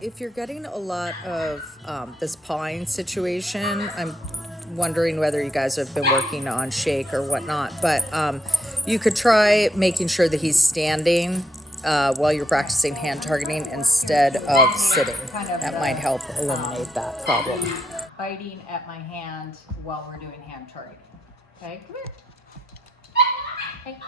If you're getting a lot of this pawing situation, I'm wondering whether you guys have been working on shake or whatnot, but you could try making sure that he's standing while you're practicing hand targeting instead of sitting. That might help eliminate that problem. Biting at my hand while we're doing hand targeting. Okay, come here. Hey.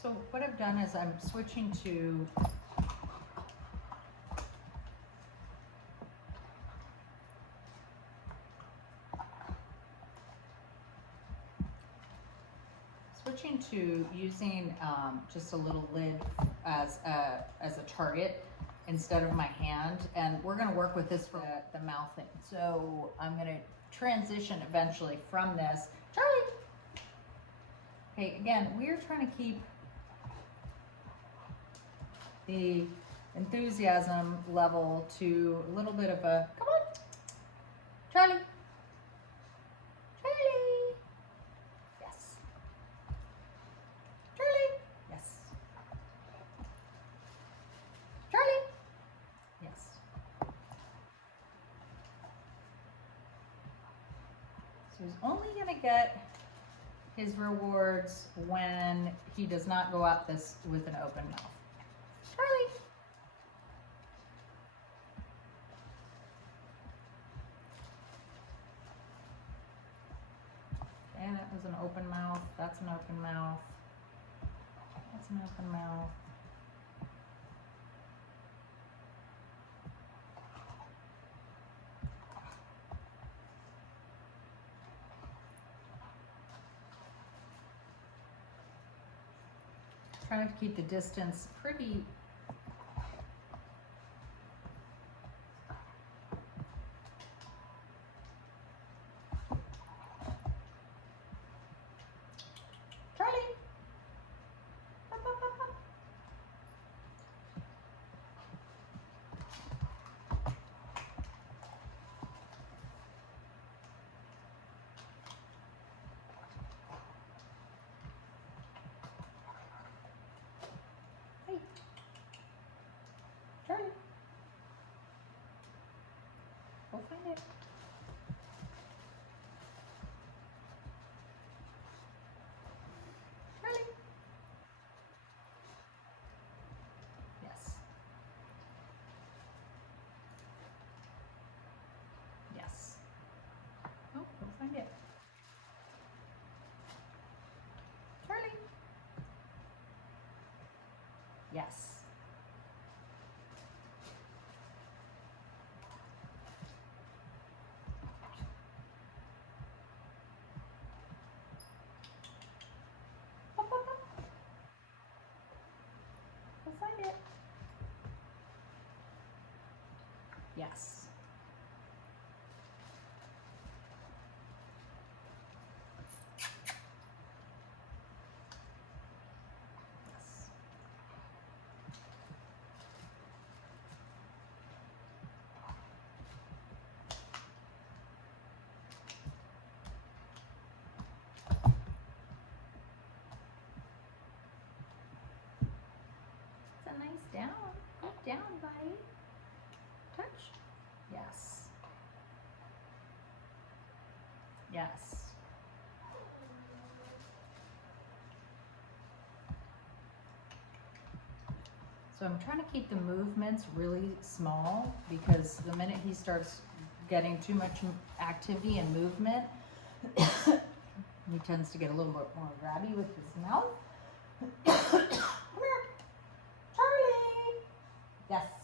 So what I've done is I'm switching to using just a little lid as a target instead of my hand, and we're going to work with this for the mouthing. So I'm going to transition eventually from this. Charlie! Okay, again, we're trying to keep the enthusiasm level to a little bit of a, come on, Charlie. Charlie. Yes. Charlie. Yes. Charlie. Yes. So he's only going to get his rewards when he does not go out this with an open mouth. Charlie. Okay, that was an open mouth. That's an open mouth. That's an open mouth. Trying to keep the distance pretty. Charlie. Up, up, up, up. Hey. Charlie. Go find it. Charlie. Yes. Yes. Oh, go find it. Charlie. Yes. Up, up, up. Go find it. Yes. Yes. It's a nice down. Up, down, buddy. Touch. Yes. Yes. So I'm trying to keep the movements really small, because the minute he starts getting too much activity and movement, he tends to get a little bit more grabby with his mouth. Come here. Charlie. Yes.